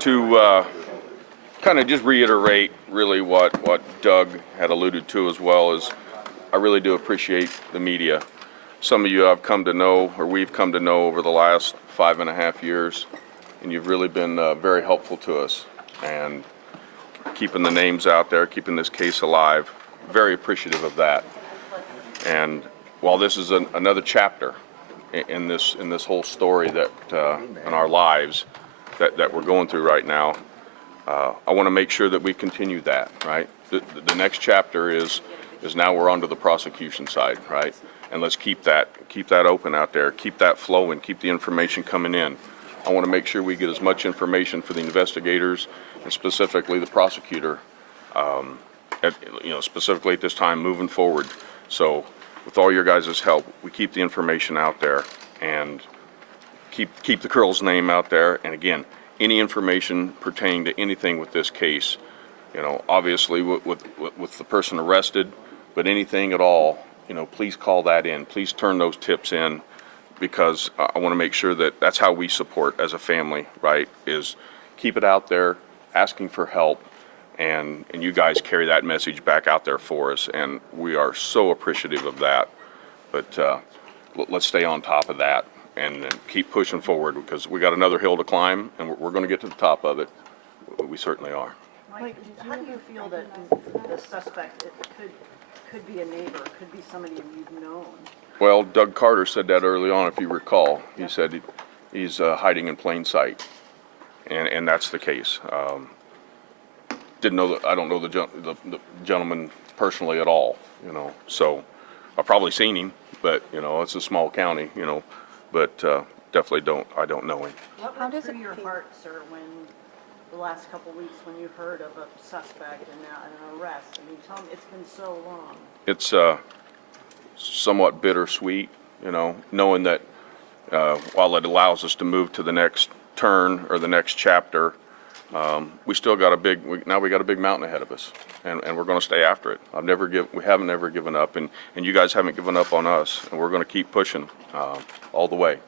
to kind of just reiterate really what Doug had alluded to as well is I really do appreciate the media. Some of you I've come to know, or we've come to know over the last 5.5 years, and you've really been very helpful to us and keeping the names out there, keeping this case alive. Very appreciative of that. And while this is another chapter in this whole story that in our lives that we're going through right now, I want to make sure that we continue that, right? The next chapter is now we're onto the prosecution side, right? And let's keep that open out there, keep that flowing, keep the information coming in. I want to make sure we get as much information for the investigators and specifically the prosecutor, specifically at this time moving forward. So with all your guys' help, we keep the information out there and keep the girl's name out there. And again, any information pertaining to anything with this case, obviously with the person arrested, but anything at all, please call that in. Please turn those tips in, because I want to make sure that that's how we support as a family, right? Is keep it out there, asking for help, and you guys carry that message back out there for us, and we are so appreciative of that. But let's stay on top of that and keep pushing forward, because we got another hill to climb, and we're going to get to the top of it. We certainly are. Mike, how do you feel that the suspect could be a neighbor, could be somebody you've known? Well, Doug Carter said that early on, if you recall. He said he's hiding in plain sight, and that's the case. I don't know the gentleman personally at all, so I've probably seen him, but it's a small county, but definitely I don't know him. What went through your heart, sir, when the last couple of weeks when you heard of a suspect and now an arrest? I mean, tell me, it's been so long. It's somewhat bittersweet, knowing that while it allows us to move to the next turn or the next chapter, we still got a big mountain ahead of us, and we're going to stay after it. We haven't ever given up, and you guys haven't given up on us, and we're going to keep pushing all the way.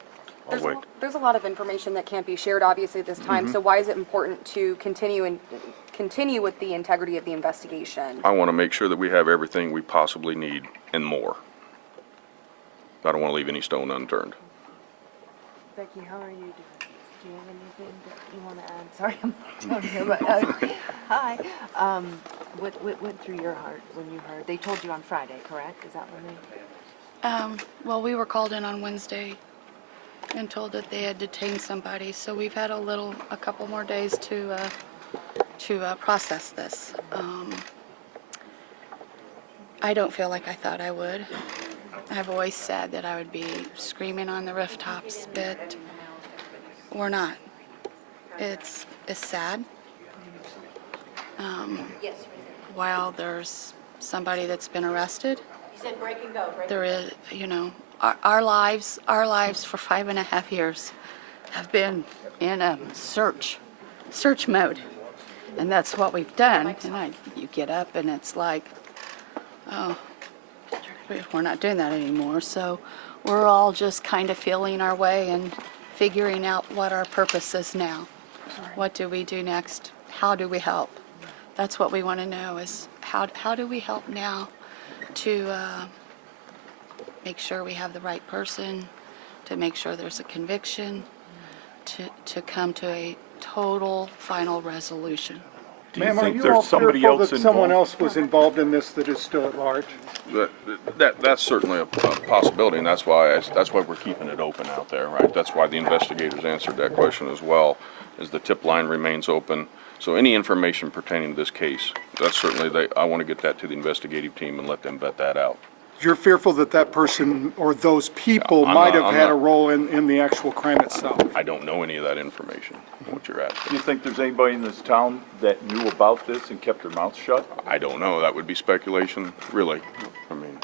There's a lot of information that can't be shared, obviously, at this time. So why is it important to continue with the integrity of the investigation? I want to make sure that we have everything we possibly need and more. I don't want to leave any stone unturned. Becky, how are you doing? Do you have anything that you want to add? Sorry, I'm down here, but hi. What went through your heart when you heard? They told you on Friday, correct? Is that when they? Well, we were called in on Wednesday and told that they had detained somebody, so we've had a couple more days to process this. I don't feel like I thought I would. I've always said that I would be screaming on the rooftops, but we're not. It's sad. While there's somebody that's been arrested, there is, our lives for 5.5 years have been in a search mode, and that's what we've done. And you get up and it's like, oh, we're not doing that anymore. So we're all just kind of feeling our way and figuring out what our purpose is now. What do we do next? How do we help? That's what we want to know, is how do we help now to make sure we have the right person, to make sure there's a conviction, to come to a total final resolution. Do you think there's somebody else involved? Someone else was involved in this that is still at large? That's certainly a possibility, and that's why we're keeping it open out there, right? That's why the investigators answered that question as well, is the tip line remains open. So any information pertaining to this case, that's certainly, I want to get that to the investigative team and let them vet that out. You're fearful that that person or those people might have had a role in the actual crime itself? I don't know any of that information, what you're asking. Do you think there's anybody in this town that knew about this and kept their mouth shut? I don't know. That would be speculation, really. I mean,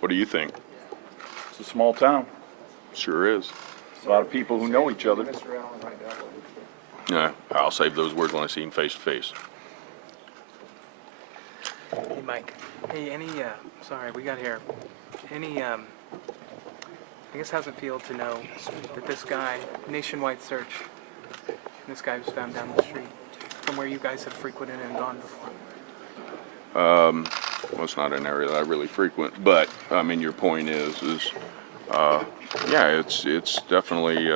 what do you think? It's a small town. Sure is. A lot of people who know each other. Yeah, I'll save those words when I see him face to face. Hey, Mike. Hey, sorry, we got here. I guess how's it feel to know that this guy, nationwide search, This guy was found down the street from where you guys have frequented and gone before. Well, it's not an area that I really frequent, but, I mean, your point is, yeah, it's definitely,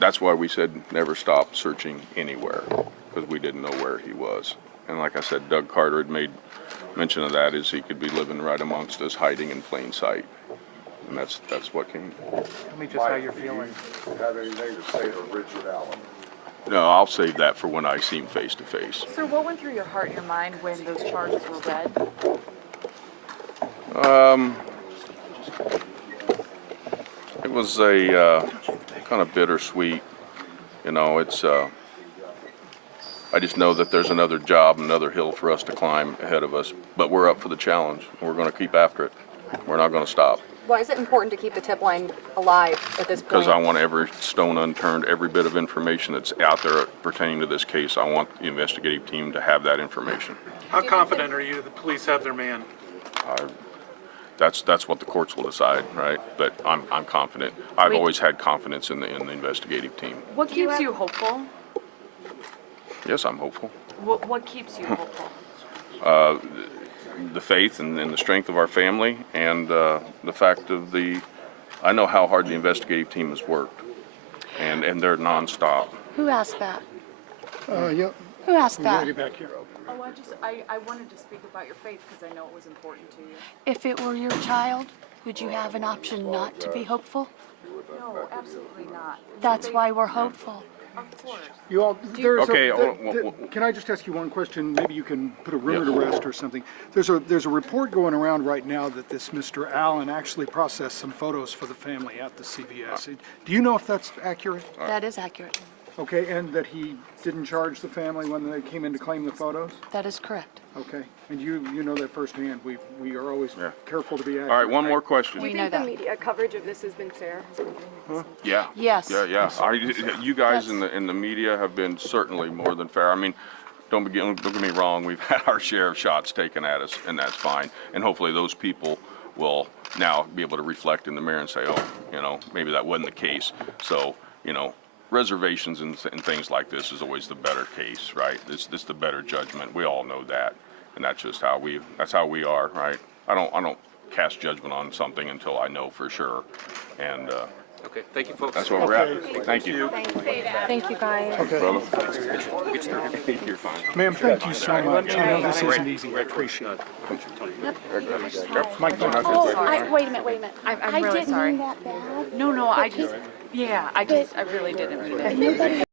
that's why we said never stop searching anywhere, because we didn't know where he was. And like I said, Doug Carter had made mention of that, is he could be living right amongst us, hiding in plain sight. And that's what came. Tell me just how you're feeling. Have anything to say to Richard Allen? No, I'll save that for when I see him face to face. Sir, what went through your heart and your mind when those charges were read? It was a kind of bittersweet, you know, it's, I just know that there's another job, another hill for us to climb ahead of us, but we're up for the challenge. We're going to keep after it. We're not going to stop. Why is it important to keep the tip line alive at this point? Because I want every stone unturned, every bit of information that's out there pertaining to this case. I want the investigative team to have that information. How confident are you that the police have their man? That's what the courts will decide, right? But I'm confident. I've always had confidence in the investigative team. What keeps you hopeful? Yes, I'm hopeful. What keeps you hopeful? The faith and the strength of our family, and the fact of I know how hard the investigative team has worked, and they're nonstop. Who asked that? Yep. Who asked that? Lady back here. Oh, I wanted to speak about your faith because I know it was important to you. If it were your child, would you have an option not to be hopeful? No, absolutely not. That's why we're hopeful. Of course. You all, there's Okay, can I just ask you one question? Maybe you can put a rumor to rest or something. There's a report going around right now that this Mr. Allen actually processed some photos for the family at the CVS. Do you know if that's accurate? That is accurate. Okay, and that he didn't charge the family when they came in to claim the photos? That is correct. Okay, and you know that firsthand. We are always careful to be accurate. All right, one more question. We know that. media coverage of this has been fair? Yeah. Yes. Yeah. You guys in the media have been certainly more than fair. I mean, don't get me wrong. We've had our share of shots taken at us, and that's fine. And hopefully those people will now be able to reflect in the mirror and say, oh, you know, maybe that wasn't the case. So, you know, reservations and things like this is always the better case, right? This the better judgment. We all know that, and that's just how we are, right? I don't cast judgment on something until I know for sure, and Okay, thank you, folks. that's where we're at. Thank you. Thank you, guys. Okay. You're fine. Ma'am, thank you so much. I know this isn't easy. I appreciate it. Mike, Wait a minute. I'm really sorry. that bad. No, I really didn't mean it.